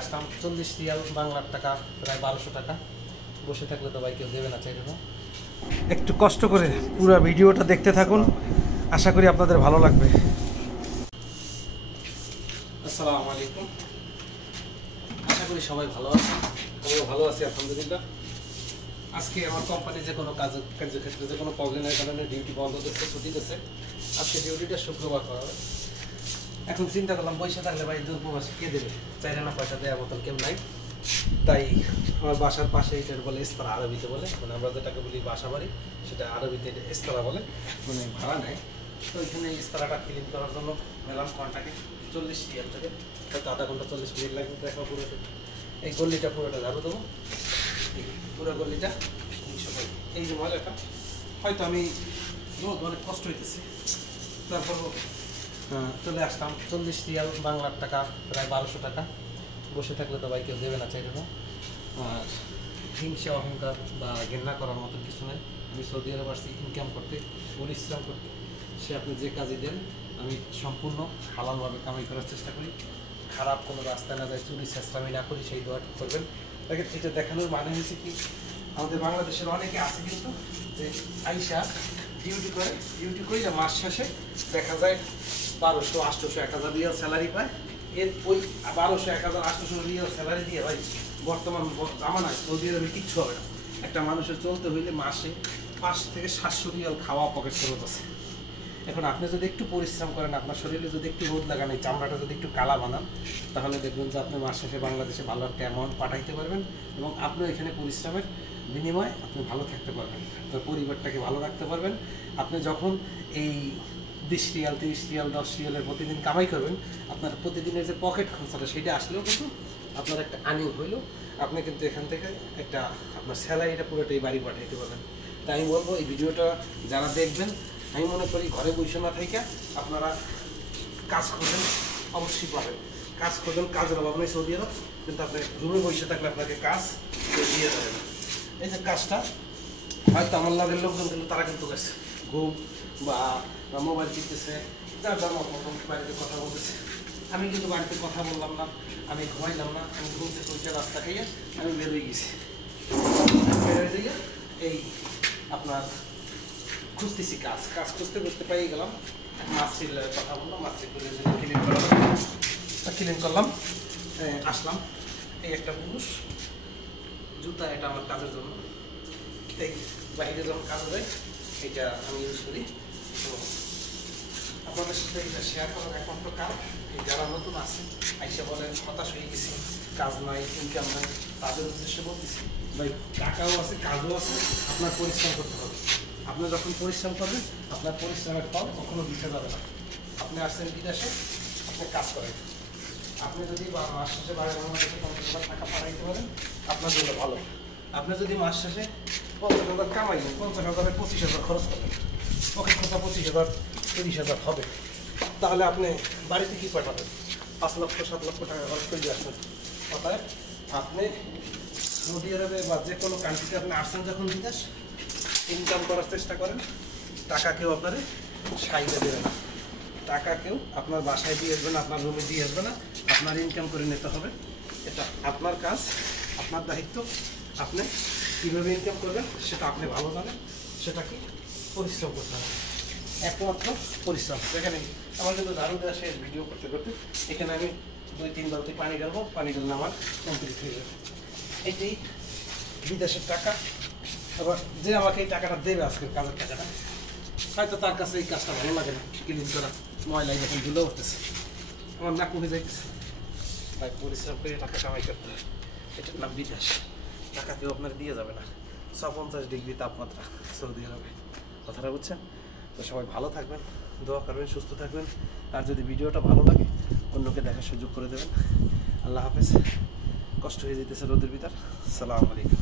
আসলাম 40 Real বাংলার টাকা প্রায় 1200 টাকা। বসে থাকলে তো ভাই কেউ দেবে না, চাইবে না। একটু কষ্ট করে পুরো ভিডিওটা দেখতে থাকুন, আশা করি আপনাদের ভালো লাগবে। আসসালামু আলাইকুম, আশা করি সবাই ভালো আছে। আমিও ভালো আছি আলহামদুলিল্লাহ। আজকে আমার কোম্পানি যে কোনো কার্যক্ষেত্রে যে কোনো প্রবলেমের কারণে ডিউটি বন্ধ দিচ্ছে, ছুটি দিচ্ছে। আজকে ডিউটিটা শুক্রবার করা হবে। এখন চিন্তা করলাম বসে থাকলে ভাই দূর প্রবাসী কে দেবে, চাইলে না পয়সা দেওয়ার মতন কেউ নাই। তাই আমার বাসার পাশে এটার বলে ইস্তারা, আরবিতে বলে, মানে আমরা যেটাকে বলি বাসা বাড়ি সেটা আরবিতে ইস্তারা বলে, মানে ভাড়া নেয়। তো ওইখানে ইস্তারাটা ক্লিন করার জন্য মেলাম ঘন্টাকে 40 রিয়াল থেকে, হয়তো আধা ঘন্টা 40 মিনিট লাগবে। দেখো পুরো এই গল্লিটা পুরোটা ঝাড়ু দেবো, পুরো গল্লিটা। এই যে ময়লাটা হয়তো আমি অনেক কষ্ট হইতেছে, তারপর চলে আসলাম 40 রিয়াল বাংলার টাকা প্রায় 1200 টাকা। বসে থাকলে তো ভাই কেউ দেবে না, চাইবে না। আর হিংসা অহংকার বা ঘেন্না করার মতো কিছু নেই। আমি সৌদি আরব আসছি ইনকাম করতে, পরিশ্রম করতে। সে আপনি যে কাজই দেন আমি সম্পূর্ণ হালালভাবে কামাই করার চেষ্টা করি, খারাপ কোনো রাস্তায় না যায়, চুরি চেষ্টামি না করি, সেই দোয়াটা করবেন। দেখেন এটা দেখানোর মানে হয়েছে কি, আমাদের বাংলাদেশের অনেকে আছে কিন্তু যে আইসা ডিউটি করে মাস শেষে দেখা যায় 1200, 800, 1000 রিয়াল স্যালারি পায়। এর ওই 1200, 1000, 800 রিয়াল স্যালারি দিয়ে ভাই বর্তমান জামানায় সৌদি আরবে কিচ্ছু হবে না। একটা মানুষের চলতে হইলে মাসে 5 থেকে 700 রিয়াল খাওয়া পকেট খরচ আছে। এখন আপনি যদি একটু পরিশ্রম করেন, আপনার শরীরে যদি একটু রোদ লাগান, এই চামড়াটা যদি একটু কালা বানান, তাহলে দেখবেন যে আপনি মাস শেষে বাংলাদেশে ভালো একটা অ্যামাউন্ট পাঠাইতে পারবেন এবং আপনি এখানে পরিশ্রমের বিনিময়ে আপনি ভালো থাকতে পারবেন, আপনার পরিবারটাকে ভালো রাখতে পারবেন। আপনি যখন এই 20 রিয়াল, 30 রিয়াল, 10 রিয়ালের প্রতিদিন কামাই করবেন, আপনার প্রতিদিনের যে পকেট খরচাটা সেটা আসলেও কিন্তু আপনার একটা আর্নিং হইলেও আপনি কিন্তু এখান থেকে একটা আপনার স্যালারিটা পুরোটাই বাড়ি পাঠাইতে পারবেন। তাই আমি বলবো এই ভিডিওটা যারা দেখবেন, আমি মনে করি ঘরে বসে না থেকে আপনারা কাজ খোঁজেন, অবশ্যই পাবেন। কাজ খোঁজেন, কাজের অভাব নেই সৌদি আরব, কিন্তু আপনি রুমে বসে থাকলে আপনাকে কাজ দিয়ে যাবে না। এই যে কাজটা হয়তো আমার লাগের লোকজন কিন্তু তারা কিন্তু গেছে ঘুম বা মোবাইল টিপতেছে, যার যার মতন বাড়িতে কথা বলতেছে। আমি কিন্তু বাড়িতে কথা বললাম না, আমি ঘুমাইলাম না, আমি ঘুম থেকে উঠে রাস্তা খাইয়ে আমি বেরোয় গেছি। বেরোয় দিয়ে এই আপনার খুঁজতেছি কাজ খুঁজতে পাই গেলাম। মাছরির কথা বললাম, মাছরি করে ক্লিন করলাম, আসলাম। এই একটা পুরুষ জুতা, এটা আমার কাজের জন্য। এই বাইরে যখন কাজে যায় এটা আমি ইউজ করি। তো আপনাদের সাথে এটা শেয়ার করার একমাত্র কারণ, এই যারা নতুন আছে আইসা বলেন হতাশ হয়ে গেছি, কাজ নাই, ইনকাম নাই, তাদের উদ্দেশ্যে বলতেছি ভাই টাকাও আছে, কাজও আছে, আপনার পরিশ্রম করতে হবে। আপনি যখন পরিশ্রম করবেন আপনার পরিশ্রমের ফল কখনো দিতে যাবে না। আপনি আসছেন বিদেশে, আপনি কাজ করেন, আপনি যদি মাস শেষে বাইরে বাংলাদেশে 50,000 টাকা পাঠাইতে পারেন আপনার জন্য ভালো। আপনি যদি মাস শেষে 50,000 কামাইলেন, 50,000-এ 25,000 খরচ করবেন, পকেট খরচা 25,000, 30,000 হবে, তাহলে আপনি বাড়িতে কি পাঠাবেন? 5 লক্ষ, 7 লক্ষ টাকা খরচ করে দিয়ে আসবেন। অর্থাৎ আপনি সৌদি আরবে বা যে কোনো কান্ট্রিতে আপনি আসছেন যখন বিদেশ, ইনকাম করার চেষ্টা করেন। টাকা কেউ আপনার সাইডে দেবে না, টাকা কেউ আপনার বাসায় দিয়ে আসবে না, আপনার রুমে দিয়ে আসবে না। আপনার ইনকাম করে নিতে হবে, এটা আপনার কাজ, আপনার দায়িত্ব। আপনি কীভাবে ইনকাম করবেন সেটা আপনি ভালো জানেন, সেটা কি পরিশ্রম করতে হবে, একমাত্র পরিশ্রম। এখানে আমার কিন্তু দারুণ দেওয়া শেষ ভিডিও করতে এখানে আমি 2-3 বালতি পানি ঢালবো, পানি ঢাললে আমার কমপ্লিট হয়ে যাবে। এটি বিদেশের টাকা। আবার যে আমাকে এই টাকাটা দেবে, আজকের কাজের টাকাটা, হয়তো তার কাছে এই কাজটা ভালো লাগে না, ক্লিন করা, ময়লায় যখন ধুলে উঠতেছে, আমার নাকু হয়ে যাইতেছে। তাই পরিশ্রম করে টাকা কামাই করতে হয়, এটার নাম বিদেশ। টাকা কেউ আপনার দিয়ে যাবে না। 50 ডিগ্রি তাপমাত্রা সৌদি আরবে, কথাটা বুঝছেন? তো সবাই ভালো থাকবেন, দোয়া করবেন, সুস্থ থাকবেন। আর যদি ভিডিওটা ভালো লাগে অন্যকে দেখার সুযোগ করে দেবেন। আল্লাহ হাফেজ। কষ্ট হয়ে যেতেছে রোদের ভিতর। আসসালামু আলাইকুম।